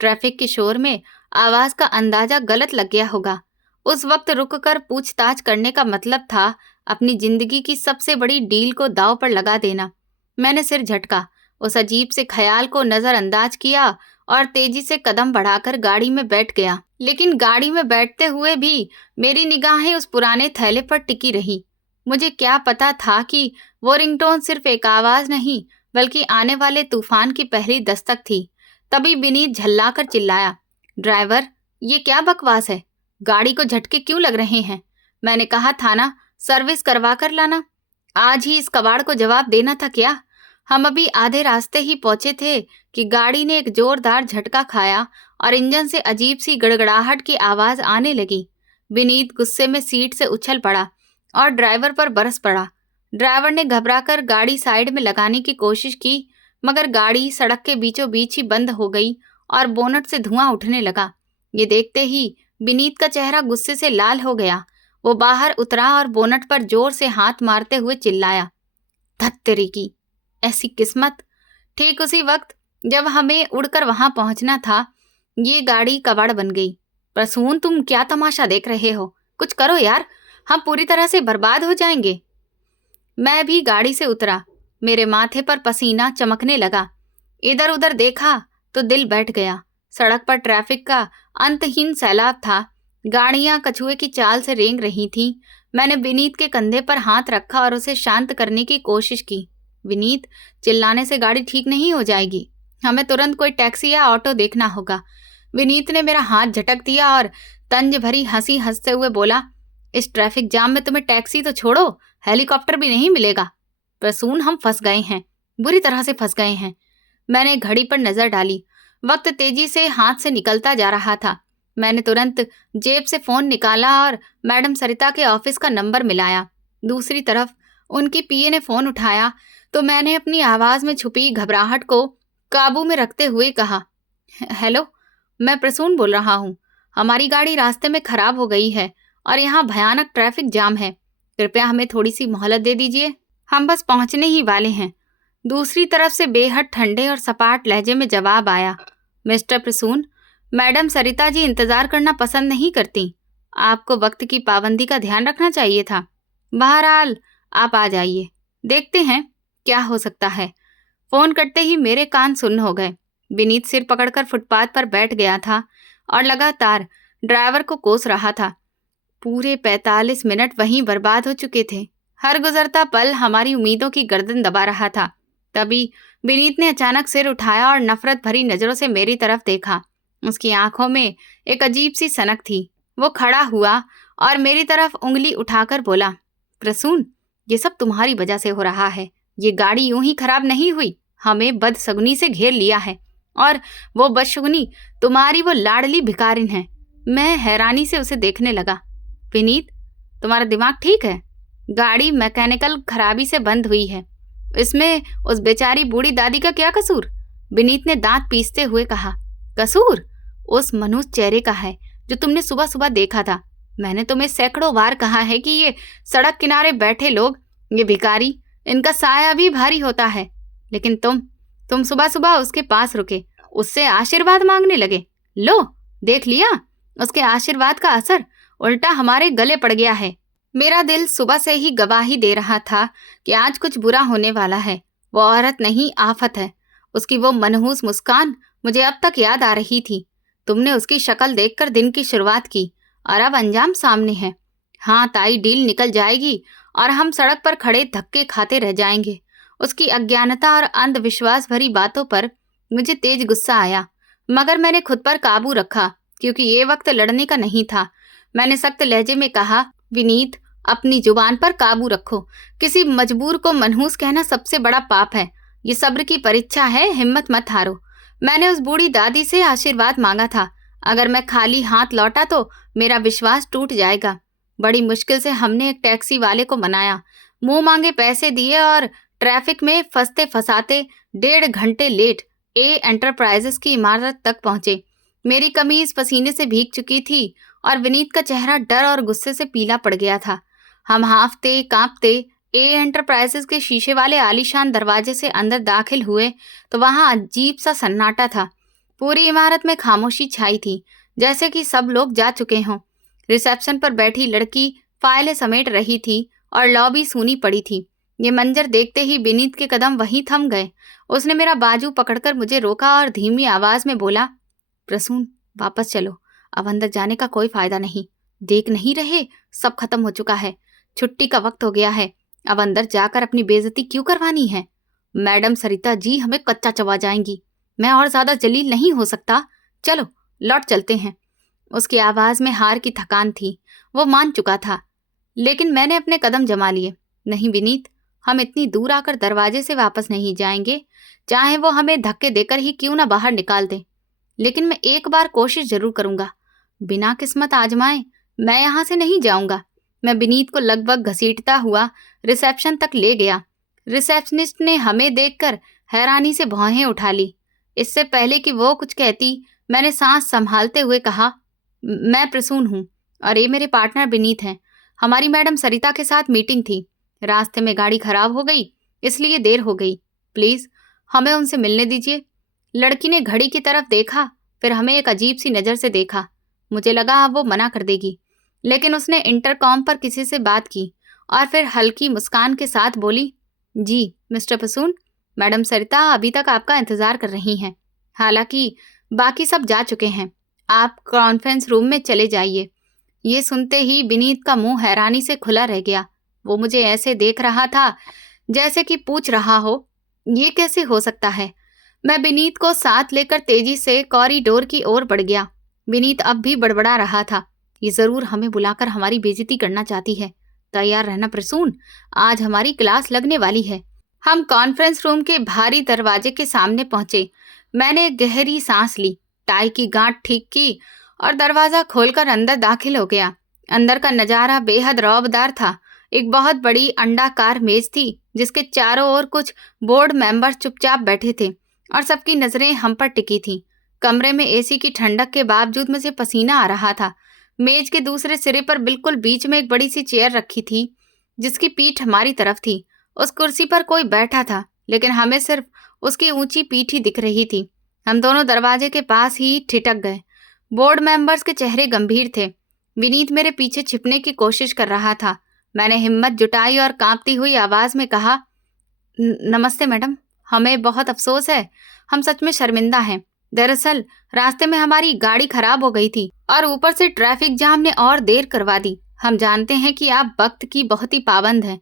ट्रैफिक के शोर में आवाज का अंदाजा गलत लग गया होगा। उस वक्त रुककर पूछताछ करने का मतलब था अपनी जिंदगी की सबसे बड़ी डील को दांव पर लगा देना। मैंने सिर झटका, उस अजीब से ख्याल को नजरअंदाज किया और तेजी से कदम बढ़ाकर गाड़ी में बैठ गया। लेकिन गाड़ी में बैठते हुए भी मेरी निगाहें उस पुराने थैले पर टिकी रही। मुझे क्या पता था कि वो रिंगटोन सिर्फ एक आवाज नहीं, बल्कि आने वाले तूफान की पहली दस्तक थी। तभी विनीत झल्लाकर चिल्लाया, ड्राइवर, ये क्या बकवास है? गाड़ी को झटके क्यों लग रहे हैं? मैंने कहा था ना, सर्विस करवा कर लाना। आज ही इस कबाड़ को जवाब देना था क्या? हम अभी आधे रास्ते ही पहुंचे थे कि गाड़ी ने एक जोरदार झटका खाया और इंजन से अजीब सी गड़गड़ाहट की आवाज आने लगी। विनीत गुस्से में सीट से उछल पड़ा और ड्राइवर पर बरस पड़ा। ड्राइवर ने घबराकर गाड़ी साइड में लगाने की कोशिश की, मगर गाड़ी सड़क के बीचों बीच ही बंद हो गई और बोनट से धुआं उठने लगा। ये देखते ही विनीत का चेहरा गुस्से से लाल हो गया। वो बाहर उतरा और बोनट पर जोर से हाथ मारते हुए चिल्लाया, धत तेरी की, ऐसी किस्मत! ठीक उसी वक्त जब हमें उड़कर वहां पहुंचना था, ये गाड़ी कबाड़ बन गई। प्रसून, तुम क्या तमाशा देख रहे हो? कुछ करो यार, हम पूरी तरह से बर्बाद हो जाएंगे। मैं भी गाड़ी से उतरा। मेरे माथे पर पसीना चमकने लगा। इधर उधर देखा तो दिल बैठ गया। सड़क पर ट्रैफिक का अंतहीन सैलाब था। गाड़ियां कछुए की चाल से रेंग रही थीं। मैंने विनीत के कंधे पर हाथ रखा और उसे शांत करने की कोशिश की। विनीत, चिल्लाने से गाड़ी ठीक नहीं हो जाएगी। हमें तुरंत कोई टैक्सी या ऑटो देखना होगा। विनीत ने मेरा हाथ झटक दिया और तंज भरी हंसी हंसते हुए बोला, इस ट्रैफिक जाम में तुम्हें टैक्सी तो छोड़ो, हेलीकॉप्टर भी नहीं मिलेगा। प्रसून, हम फंस गए हैं, बुरी तरह से फंस गए हैं। मैंने घड़ी पर नजर डाली। वक्त तेजी से हाथ से निकलता जा रहा था। मैंने तुरंत जेब से फोन निकाला और मैडम सरिता के ऑफिस का नंबर मिलाया। दूसरी तरफ उनकी पीए ने फोन उठाया तो मैंने अपनी आवाज में छुपी घबराहट को काबू में रखते हुए कहा, हेलो, मैं प्रसून बोल रहा हूँ। हमारी गाड़ी रास्ते में खराब हो गई है और यहाँ भयानक ट्रैफिक जाम है। कृपया हमें थोड़ी सी मोहलत दे दीजिए, हम बस पहुंचने ही वाले हैं। दूसरी तरफ से बेहद ठंडे और सपाट लहजे में जवाब आया, मिस्टर प्रसून, मैडम सरिता जी इंतजार करना पसंद नहीं करती। आपको वक्त की पाबंदी का ध्यान रखना चाहिए था। बहरहाल आप आ जाइए, देखते हैं क्या हो सकता है। फोन करते ही मेरे कान सुन्न हो गए। विनीत सिर पकड़कर फुटपाथ पर बैठ गया था और लगातार ड्राइवर को कोस रहा था। पूरे 45 मिनट वहीं बर्बाद हो चुके थे। हर गुजरता पल हमारी उम्मीदों की गर्दन दबा रहा था। तभी विनीत ने अचानक सिर उठाया और नफरत भरी नजरों से मेरी तरफ देखा। उसकी आंखों में एक अजीब सी सनक थी। वो खड़ा हुआ और मेरी तरफ उंगली उठाकर बोला, प्रसून, ये सब तुम्हारी वजह से हो रहा है। ये गाड़ी यूं ही खराब नहीं हुई, हमें बदशगुनी से घेर लिया है और वो बदशगुनी तुम्हारी वो लाडली भिखारिन है। मैं हैरानी से उसे देखने लगा। विनीत, तुम्हारा दिमाग ठीक है? गाड़ी मैकेनिकल खराबी से बंद हुई है, इसमें उस बेचारी बूढ़ी दादी का क्या कसूर? विनीत ने दांत पीसते हुए कहा। कसूर उस मनुष्य चेहरे का है जो तुमने सुबह सुबह देखा था। मैंने तुम्हें सैकड़ों बार कहा है कि ये सड़क किनारे बैठे लोग, ये भिखारी, इनका साया भी भारी होता है। लेकिन तुम सुबह सुबह उसके पास रुके, उससे आशीर्वाद मांगने लगे। लो, देख लिया उसके आशीर्वाद का असर, उल्टा हमारे गले पड़ गया है। मेरा दिल सुबह से ही गवाही दे रहा था कि आज कुछ बुरा होने वाला है। वो औरत नहीं, आफत है। उसकी वो मनहूस मुस्कान मुझे अब तक याद आ रही थी। तुमने उसकी शक्ल देखकर दिन की शुरुआत की और अब अंजाम सामने है। हाँ ताई, डील निकल जाएगी और हम सड़क पर खड़े धक्के खाते रह जाएंगे। उसकी अज्ञानता और अंधविश्वास भरी बातों पर मुझे तेज गुस्सा आया, मगर मैंने खुद पर काबू रखा क्योंकि ये वक्त लड़ने का नहीं था। मैंने सख्त लहजे में कहा, विनीत, अपनी जुबान पर काबू रखो। किसी मजबूर को मनहूस कहना सबसे बड़ा पाप है। ये सब्र की परीक्षा है, हिम्मत मत हारो। मैंने उस बूढ़ी दादी से आशीर्वाद मांगा था। अगर मैं खाली हाथ लौटा तो मेरा विश्वास टूट जाएगा। बड़ी मुश्किल से हमने एक टैक्सी वाले को मनाया, मुंह मांगे पैसे दिए और ट्रैफिक में फंसते फंसाते 1.5 घंटे लेट ए एंटरप्राइजेस की इमारत तक पहुंचे। मेरी कमीज पसीने से भीग चुकी थी और विनीत का चेहरा डर और गुस्से से पीला पड़ गया था। हम हांफते कांपते ए एंटरप्राइजेस के शीशे वाले आलीशान दरवाजे से अंदर दाखिल हुए तो वहां अजीब सा सन्नाटा था। पूरी इमारत में खामोशी छाई थी, जैसे कि सब लोग जा चुके हों। रिसेप्शन पर बैठी लड़की फाइलें समेट रही थी और लॉबी सूनी पड़ी थी। ये मंजर देखते ही विनीत के कदम वहीं थम गए। उसने मेरा बाजू पकड़कर मुझे रोका और धीमी आवाज में बोला, प्रसून, वापस चलो। अब अंदर जाने का कोई फायदा नहीं। देख नहीं रहे, सब खत्म हो चुका है। छुट्टी का वक्त हो गया है। अब अंदर जाकर अपनी बेइज्जती क्यों करवानी है? मैडम सरिता जी हमें कच्चा चबा जाएंगी। मैं और ज्यादा जलील नहीं हो सकता। चलो लौट चलते हैं। उसकी आवाज में हार की थकान थी। वो मान चुका था, लेकिन मैंने अपने कदम जमा लिए। नहीं विनीत, हम इतनी दूर आकर दरवाजे से वापस नहीं जाएंगे, चाहे वो हमें धक्के देकर ही क्यों ना बाहर निकाल दे। लेकिन मैं एक बार कोशिश जरूर करूंगा। बिना किस्मत आजमाए मैं यहां से नहीं जाऊंगा। मैं विनीत को लगभग घसीटता हुआ रिसेप्शन तक ले गया। रिसेप्शनिस्ट ने हमें देखकर हैरानी से भौहें उठा ली। इससे पहले कि वो कुछ कहती, मैंने सांस संभालते हुए कहा, मैं प्रसून हूँ और ये मेरे पार्टनर विनीत हैं। हमारी मैडम सरिता के साथ मीटिंग थी। रास्ते में गाड़ी खराब हो गई, इसलिए देर हो गई। प्लीज हमें उनसे मिलने दीजिए। लड़की ने घड़ी की तरफ देखा, फिर हमें एक अजीब सी नज़र से देखा। मुझे लगा अब वो मना कर देगी, लेकिन उसने इंटरकॉम पर किसी से बात की और फिर हल्की मुस्कान के साथ बोली, जी मिस्टर प्रसून, मैडम सरिता अभी तक आपका इंतजार कर रही हैं। हालांकि बाकी सब जा चुके हैं। आप कॉन्फ्रेंस रूम में चले जाइए। ये सुनते ही विनीत का मुंह हैरानी से खुला रह गया। वो मुझे ऐसे देख रहा था जैसे कि पूछ रहा हो, ये कैसे हो सकता है? मैं विनीत को साथ लेकर तेजी से कॉरिडोर की ओर बढ़ गया। विनीत अब भी बड़बड़ा रहा था, ये जरूर हमें बुलाकर हमारी बेइज्जती करना चाहती है। तैयार रहना प्रसून, आज हमारी क्लास लगने वाली है। हम कॉन्फ्रेंस रूम के भारी दरवाजे के सामने पहुंचे। मैंने गहरी सांस ली, टाई की गांठ ठीक की और दरवाजा खोलकर अंदर दाखिल हो गया। अंदर का नजारा बेहद रौबदार था। एक बहुत बड़ी अंडाकार मेज थी जिसके चारों ओर कुछ बोर्ड मेंबर चुपचाप बैठे थे और सबकी नजरें हम पर टिकी थीं। कमरे में एसी की ठंडक के बावजूद मुझे पसीना आ रहा था। मेज के दूसरे सिरे पर बिल्कुल बीच में एक बड़ी सी चेयर रखी थी जिसकी पीठ हमारी तरफ थी। उस कुर्सी पर कोई बैठा था, लेकिन हमें सिर्फ उसकी ऊंची पीठ ही दिख रही थी। हम दोनों दरवाजे के पास ही ठिठक गए। बोर्ड मेंबर्स के चेहरे गंभीर थे। विनीत मेरे पीछे छिपने की कोशिश कर रहा था। मैंने हिम्मत जुटाई और कांपती हुई आवाज में कहा, नमस्ते मैडम, हमें बहुत अफसोस है, हम सच में शर्मिंदा हैं। दरअसल रास्ते में हमारी गाड़ी खराब हो गई थी और ऊपर से ट्रैफिक जाम ने और देर करवा दी। हम जानते हैं कि आप वक्त की बहुत ही पाबंद हैं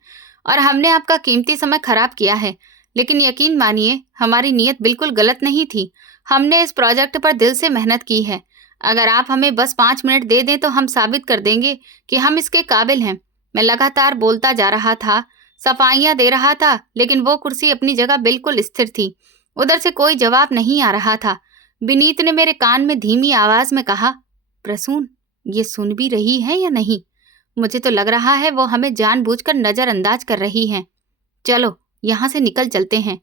और हमने आपका कीमती समय खराब किया है, लेकिन यकीन मानिए हमारी नीयत बिल्कुल गलत नहीं थी। हमने इस प्रोजेक्ट पर दिल से मेहनत की है। अगर आप हमें बस 5 मिनट दे दें तो हम साबित कर देंगे कि हम इसके काबिल हैं। मैं लगातार बोलता जा रहा था, सफाइयां दे रहा था, लेकिन वो कुर्सी अपनी जगह बिल्कुल स्थिर थी। उधर से कोई जवाब नहीं आ रहा था। विनीत ने मेरे कान में धीमी आवाज में कहा, प्रसून, ये सुन भी रही है या नहीं? मुझे तो लग रहा है वो हमें जानबूझकर नजरअंदाज कर रही हैं। चलो यहाँ से निकल चलते हैं।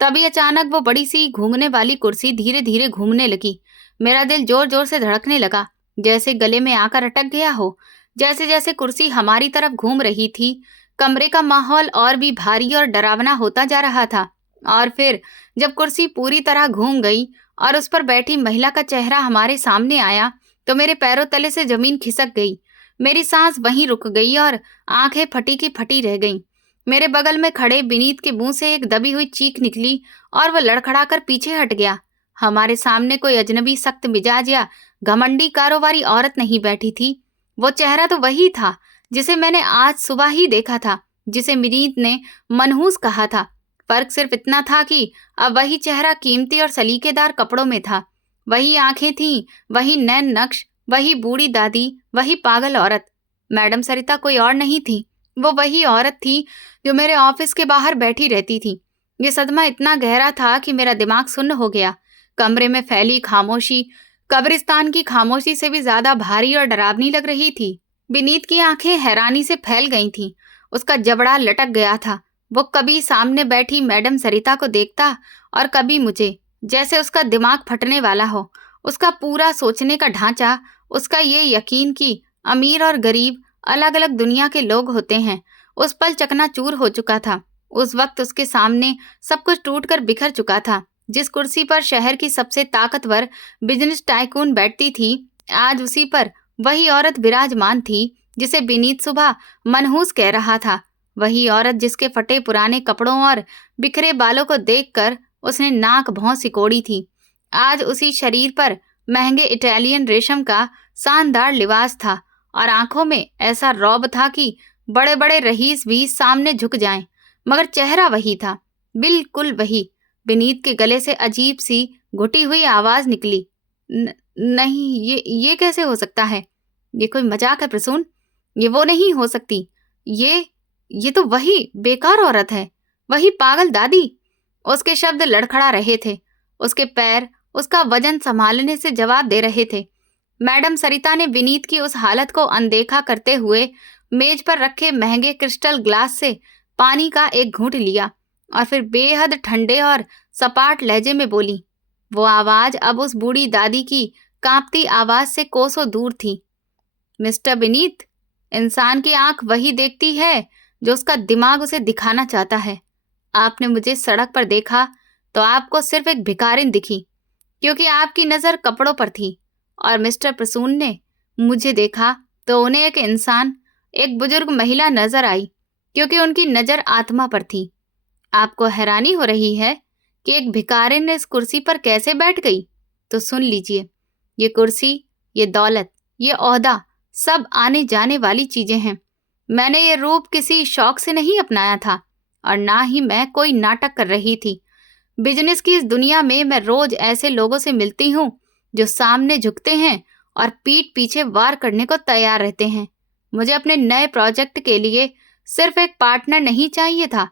तभी अचानक वो बड़ी सी घूमने वाली कुर्सी धीरे धीरे घूमने लगी। मेरा दिल जोर जोर से धड़कने लगा, जैसे गले में आकर अटक गया हो। जैसे जैसे कुर्सी हमारी तरफ घूम रही थी, कमरे का माहौल और भी भारी और डरावना होता जा रहा था। और फिर जब कुर्सी पूरी तरह घूम गई और उस पर बैठी महिला का चेहरा हमारे सामने आया तो मेरे पैरों तले से जमीन खिसक गई। मेरी सांस वहीं रुक गई और आंखें फटी की फटी रह गईं। मेरे बगल में खड़े विनीत के मुंह से एक दबी हुई चीख निकली और वह लड़खड़ाकर पीछे हट गया। हमारे सामने कोई अजनबी, सख्त मिजाज या घमंडी कारोबारी औरत नहीं बैठी थी। वो चेहरा तो वही था जिसे मैंने आज सुबह ही देखा था, जिसे विनीत ने मनहूस कहा था। फर्क सिर्फ इतना था कि अब वही चेहरा कीमती और सलीकेदार कपड़ों में था। वही आंखें थीं, वही नैन नक्श, वही बूढ़ी दादी, वही पागल औरत। मैडम सरिता कोई और नहीं थी, वो वही औरत थी जो मेरे ऑफिस के बाहर बैठी रहती थी। ये सदमा इतना गहरा था कि मेरा दिमाग सुन्न हो गया। कमरे में फैली खामोशी कब्रिस्तान की खामोशी से भी ज्यादा भारी और डरावनी लग रही थी। विनीत की आंखें हैरानी से फैल गई थीं। उसका जबड़ा लटक गया था। वो कभी सामने बैठी मैडम सरिता को देखता और कभी मुझे, जैसे उसका दिमाग फटने वाला हो। उसका पूरा सोचने का ढांचा, उसका ये यकीन कि अमीर और गरीब अलग अलग दुनिया के लोग होते हैं, उस पल चकनाचूर हो चुका था। उस वक्त उसके सामने सब कुछ टूटकर बिखर चुका था। जिस कुर्सी पर शहर की सबसे ताकतवर बिजनेस टाइकून बैठती थी, आज उसी पर वही औरत विराजमान थी जिसे विनीत सुबह मनहूस कह रहा था। वही औरत जिसके फटे पुराने कपड़ों और बिखरे बालों को देखकर उसने नाक भौं सिकोड़ी थी। आज उसी शरीर पर महंगे इटालियन रेशम का शानदार लिबास था और आंखों में ऐसा रौब था कि बड़े बड़े रईस भी सामने झुक जाएं। मगर चेहरा वही था, बिल्कुल वही। विनीत के गले से अजीब सी घुटी हुई आवाज निकली, नहीं, ये कैसे हो सकता है? ये कोई मजाक है प्रसून? ये वो नहीं हो सकती। ये तो वही बेकार औरत है, वही पागल दादी। उसके शब्द लड़खड़ा रहे थे। उसके पैर उसका वजन संभालने से जवाब दे रहे थे। मैडम सरिता ने विनीत की उस हालत को अनदेखा करते हुए मेज पर रखे महंगे क्रिस्टल ग्लास से पानी का एक घूंट लिया और फिर बेहद ठंडे और सपाट लहजे में बोली। वो आवाज अब उस बूढ़ी दादी की कांपती आवाज से कोसों दूर थी। मिस्टर विनीत, इंसान की आंख वही देखती है जो उसका दिमाग उसे दिखाना चाहता है। आपने मुझे सड़क पर देखा तो आपको सिर्फ एक भिखारिन दिखी, क्योंकि आपकी नजर कपड़ों पर थी, और मिस्टर प्रसून ने मुझे देखा तो उन्हें एक इंसान, एक बुजुर्ग महिला नजर आई, क्योंकि उनकी नजर आत्मा पर थी। आपको हैरानी हो रही है कि एक भिखारिन इस कुर्सी पर कैसे बैठ गई? तो सुन लीजिए, ये कुर्सी, ये दौलत, ये ओहदा सब आने जाने वाली चीजें हैं। मैंने ये रूप किसी शौक से नहीं अपनाया था और ना ही मैं कोई नाटक कर रही थी। बिजनेस की इस दुनिया में मैं रोज ऐसे लोगों से मिलती हूँ जो सामने झुकते हैं और पीठ पीछे वार करने को तैयार रहते हैं। मुझे अपने नए प्रोजेक्ट के लिए सिर्फ एक पार्टनर नहीं चाहिए था,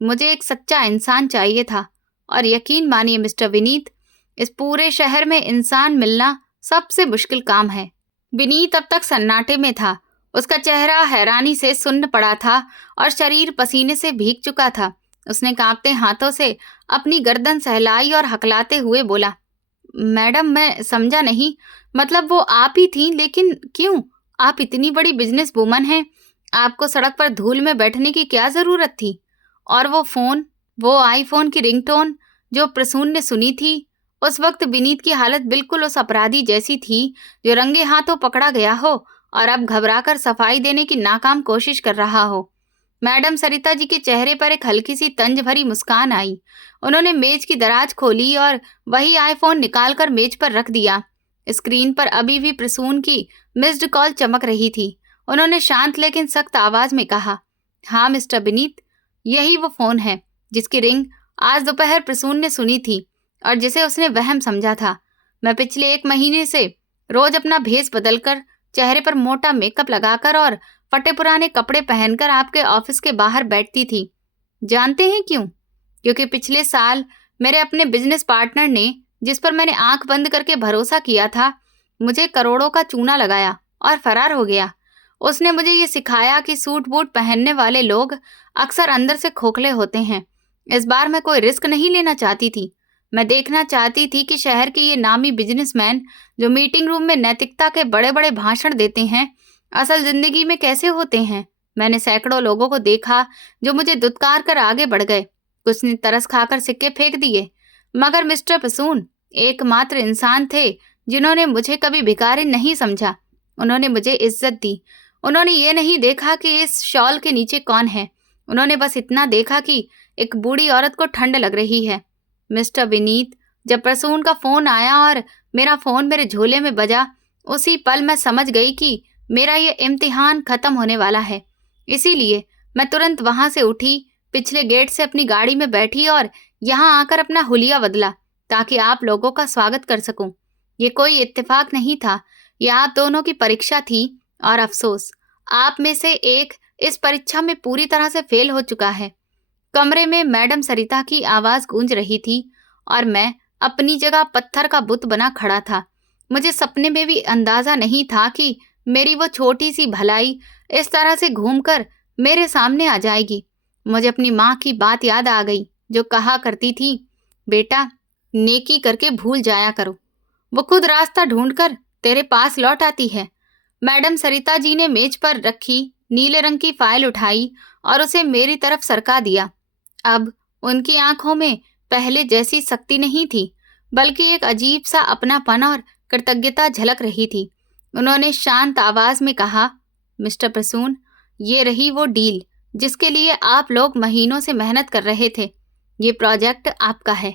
मुझे एक सच्चा इंसान चाहिए था। और यकीन मानिए मिस्टर विनीत, इस पूरे शहर में इंसान मिलना सबसे मुश्किल काम है। विनीत अब तक सन्नाटे में था। उसका चेहरा हैरानी से सुन्न पड़ा था और शरीर पसीने से भीग चुका था। उसने कांपते हाथों से अपनी गर्दन सहलाई और हकलाते हुए बोला, मैडम, मैं समझा नहीं। मतलब वो आप ही थीं, लेकिन क्यों? आप इतनी बड़ी बिजनेस वूमन हैं, आपको सड़क पर धूल में बैठने की क्या जरूरत थी? और वो फोन, वो आईफोन की रिंगटोन जो प्रसून ने सुनी थी। उस वक्त विनीत की हालत बिल्कुल उस अपराधी जैसी थी जो रंगे हाथों पकड़ा गया हो और अब घबराकर सफाई देने की नाकाम कोशिश कर रहा हो। मैडम सरिता जी के चेहरे पर एक हल्की सी तंज भरी मुस्कान आई। उन्होंने मेज की दराज खोली और वही आईफोन निकालकर मेज पर रख दिया। स्क्रीन पर अभी भी प्रसून की मिस्ड कॉल चमक रही थी। उन्होंने शांत लेकिन सख्त आवाज में कहा, हाँ मिस्टर विनीत, यही वो फोन है जिसकी रिंग आज दोपहर प्रसून ने सुनी थी और जिसे उसने वहम समझा था। मैं पिछले 1 महीने से रोज अपना भेष बदलकर, चेहरे पर मोटा मेकअप लगाकर और फटे पुराने कपड़े पहनकर आपके ऑफिस के बाहर बैठती थी। जानते हैं क्यों? क्योंकि पिछले साल मेरे अपने बिजनेस पार्टनर ने, जिस पर मैंने आंख बंद करके भरोसा किया था, मुझे करोड़ों का चूना लगाया और फरार हो गया। उसने मुझे ये सिखाया कि सूट बूट पहनने वाले लोग अक्सर अंदर से खोखले होते हैं। इस बार मैं कोई रिस्क नहीं लेना चाहती थी। मैं देखना चाहती थी कि शहर के ये नामी बिजनेसमैन जो मीटिंग रूम में नैतिकता के बड़े बड़े भाषण देते हैं, असल जिंदगी में कैसे होते हैं। मैंने सैकड़ों लोगों को देखा जो मुझे दुत्कार कर आगे बढ़ गए। कुछ ने तरस खाकर सिक्के फेंक दिए, मगर मिस्टर प्रसून एकमात्र इंसान थे जिन्होंने मुझे कभी भिखारी नहीं समझा। उन्होंने मुझे इज्जत दी। उन्होंने ये नहीं देखा कि इस शॉल के नीचे कौन है। उन्होंने बस इतना देखा कि एक बूढ़ी औरत को ठंड लग रही है। मिस्टर विनीत, जब प्रसून का फोन आया और मेरा फोन मेरे झोले में बजा, उसी पल मैं समझ गई कि मेरा ये इम्तिहान खत्म होने वाला है। इसीलिए मैं तुरंत वहां से उठी, पिछले गेट से अपनी गाड़ी में बैठी और यहाँ आकर अपना हुलिया बदला ताकि आप लोगों का स्वागत कर सकूं। ये कोई इत्तेफाक नहीं था, ये आप दोनों की परीक्षा थी और अफसोस, आप में से एक इस परीक्षा में पूरी तरह से फेल हो चुका है। कमरे में मैडम सरिता की आवाज गूंज रही थी और मैं अपनी जगह पत्थर का बुत बना खड़ा था। मुझे सपने में भी अंदाजा नहीं था कि मेरी वो छोटी सी भलाई इस तरह से घूमकर मेरे सामने आ जाएगी। मुझे अपनी माँ की बात याद आ गई जो कहा करती थी, बेटा, नेकी करके भूल जाया करो, वो खुद रास्ता ढूंढकर तेरे पास लौट आती है। मैडम सरिता जी ने मेज पर रखी नीले रंग की फाइल उठाई और उसे मेरी तरफ सरका दिया। अब उनकी आंखों में पहले जैसी सख्ती नहीं थी, बल्कि एक अजीब सा अपनापन और कृतज्ञता झलक रही थी। उन्होंने शांत आवाज में कहा, मिस्टर प्रसून, ये रही वो डील जिसके लिए आप लोग महीनों से मेहनत कर रहे थे। ये प्रोजेक्ट आपका है।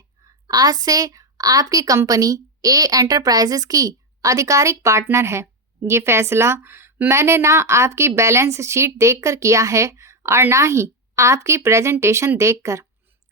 आज से आपकी कंपनी ए एंटरप्राइजेस की आधिकारिक पार्टनर है। ये फैसला मैंने ना आपकी बैलेंस शीट देखकर किया है और ना ही आपकी प्रेजेंटेशन देखकर।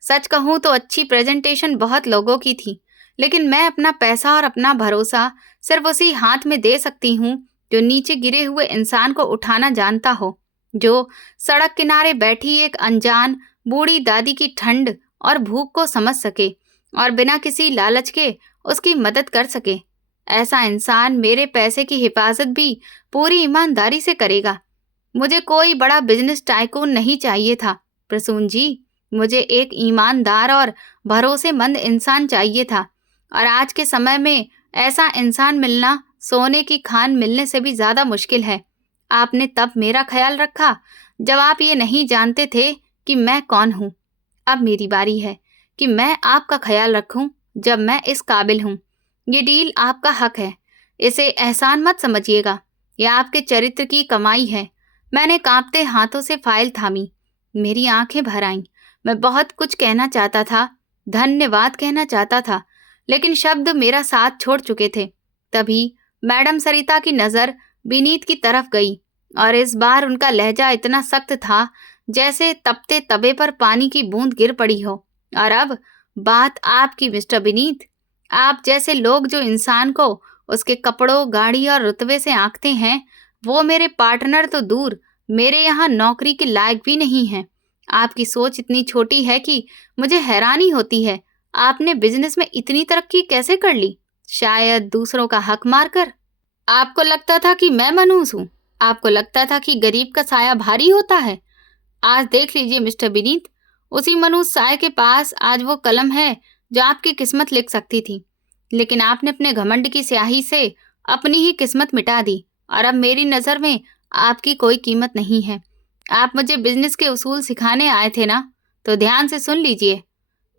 सच कहूँ तो अच्छी प्रेजेंटेशन बहुत लोगों की थी, लेकिन मैं अपना पैसा और अपना भरोसा सिर्फ उसी हाथ में दे सकती हूँ जो नीचे गिरे हुए इंसान को उठाना जानता हो, जो सड़क किनारे बैठी एक अनजान बूढ़ी दादी की ठंड और भूख को समझ सके और बिना किसी लालच के उसकी मदद कर सके। ऐसा इंसान मेरे पैसे की हिफाजत भी पूरी ईमानदारी से करेगा। मुझे कोई बड़ा बिजनेस टाइकून नहीं चाहिए था प्रसून जी, मुझे एक ईमानदार और भरोसेमंद इंसान चाहिए था। और आज के समय में ऐसा इंसान मिलना सोने की खान मिलने से भी ज्यादा मुश्किल है। आपने तब मेरा ख्याल रखा जब आप ये नहीं जानते थे कि मैं कौन हूँ। अब मेरी बारी है कि मैं आपका ख्याल रखूं जब मैं इस काबिल हूँ। ये डील आपका हक है, इसे एहसान मत समझिएगा, यह आपके चरित्र की कमाई है। मैंने कांपते हाथों से फाइल थामी, मेरी आंखें भर आईं। मैं बहुत कुछ कहना चाहता था, धन्यवाद कहना चाहता था, लेकिन शब्द मेरा साथ छोड़ चुके थे। तभी मैडम सरिता की नजर विनीत की तरफ गई और इस बार उनका लहजा इतना सख्त था जैसे तपते तवे पर पानी की बूंद गिर पड़ी हो। और अब बात आपकी मिस्टर विनीत। आप जैसे लोग जो इंसान को उसके कपड़ों, गाड़ी और रुतबे से आंकते हैं, वो मेरे पार्टनर तो दूर, मेरे यहाँ नौकरी के लायक भी नहीं हैं। आपकी सोच इतनी छोटी है कि मुझे हैरानी होती है। आपने बिजनेस में इतनी तरक्की कैसे कर ली? शायद दूसरों का हक मारकर। आपको लगता था कि मैं मनहूस हूँ? आपको लगता था कि गरीब का साया भारी होता है? आज देख लीजिए मिस्टर विनीत, उसी मनहूस साये के पास आज वो कलम है जो आपकी किस्मत लिख सकती थी, लेकिन आपने अपने घमंड की स्याही से अपनी ही किस्मत मिटा दी और अब मेरी नज़र में आपकी कोई कीमत नहीं है। आप मुझे बिजनेस के उसूल सिखाने आए थे ना, तो ध्यान से सुन लीजिए।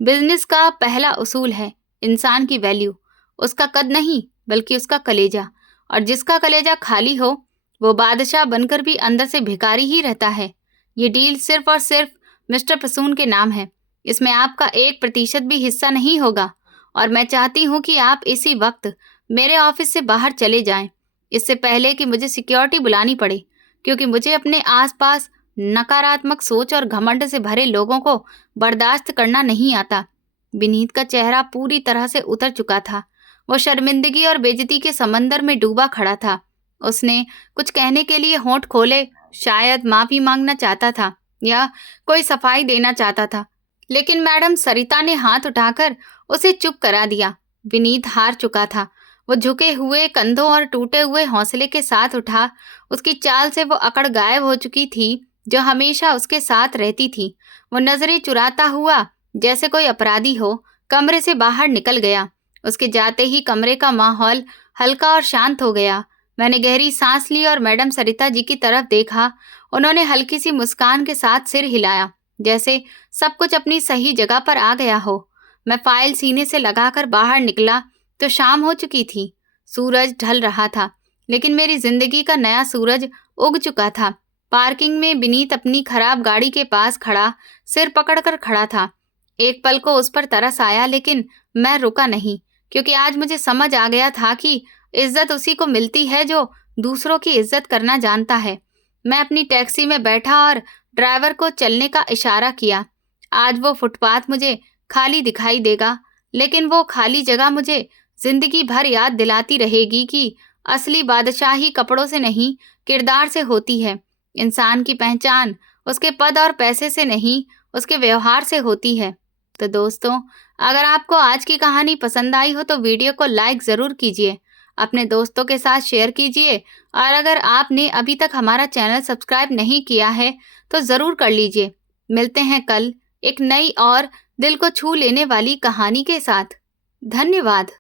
बिजनेस का पहला उसूल है इंसान की वैल्यू, उसका कद नहीं बल्कि उसका कलेजा। और जिसका कलेजा खाली हो वो बादशाह बनकर भी अंदर से भिखारी ही रहता है। ये डील सिर्फ और सिर्फ मिस्टर प्रसून के नाम है, इसमें आपका 1% भी हिस्सा नहीं होगा। और मैं चाहती हूँ कि आप इसी वक्त मेरे ऑफिस से बाहर चले जाएं, इससे पहले कि मुझे सिक्योरिटी बुलानी पड़े, क्योंकि मुझे अपने आसपास नकारात्मक सोच और घमंड से भरे लोगों को बर्दाश्त करना नहीं आता। विनीत का चेहरा पूरी तरह से उतर चुका था। वो शर्मिंदगी और बेइज्जती के समंदर में डूबा खड़ा था। उसने कुछ कहने के लिए होंठ खोले, शायद माफी मांगना चाहता था या कोई सफाई देना चाहता था, लेकिन मैडम सरिता ने हाथ उठाकर उसे चुप करा दिया। विनीत हार चुका था। वो झुके हुए कंधों और टूटे हुए हौसले के साथ उठा। उसकी चाल से वो अकड़ गायब हो चुकी थी जो हमेशा उसके साथ रहती थी। वो नजरें चुराता हुआ जैसे कोई अपराधी हो कमरे से बाहर निकल गया। उसके जाते ही कमरे का माहौल हल्का और शांत हो गया। मैंने गहरी सांस ली और मैडम सरिता जी की तरफ देखा। उन्होंने हल्की सी मुस्कान के साथ सिर हिलाया, जैसे सब कुछ अपनी सही जगह पर आ गया हो। मैं फाइल सीने से लगाकर बाहर निकला तो शाम हो चुकी थी। सूरज ढल रहा था, लेकिन मेरी जिंदगी का नया सूरज उग चुका था। पार्किंग में विनीत अपनी खराब गाड़ी के पास खड़ा सिर पकड़कर खड़ा था। एक पल को उस पर तरस आया, लेकिन मैं रुका नहीं, क्योंकि आज मुझे समझ आ गया था कि इज्जत उसी को मिलती है जो दूसरों की इज्जत करना जानता है। मैं अपनी टैक्सी में बैठा और ड्राइवर को चलने का इशारा किया। आज वो फुटपाथ मुझे खाली दिखाई देगा, लेकिन वो खाली जगह मुझे जिंदगी भर याद दिलाती रहेगी कि असली बादशाही कपड़ों से नहीं, किरदार से होती है। इंसान की पहचान उसके पद और पैसे से नहीं, उसके व्यवहार से होती है। तो दोस्तों, अगर आपको आज की कहानी पसंद आई हो तो वीडियो को लाइक ज़रूर कीजिए, अपने दोस्तों के साथ शेयर कीजिए, और अगर आपने अभी तक हमारा चैनल सब्सक्राइब नहीं किया है तो ज़रूर कर लीजिए। मिलते हैं कल एक नई और दिल को छू लेने वाली कहानी के साथ। धन्यवाद।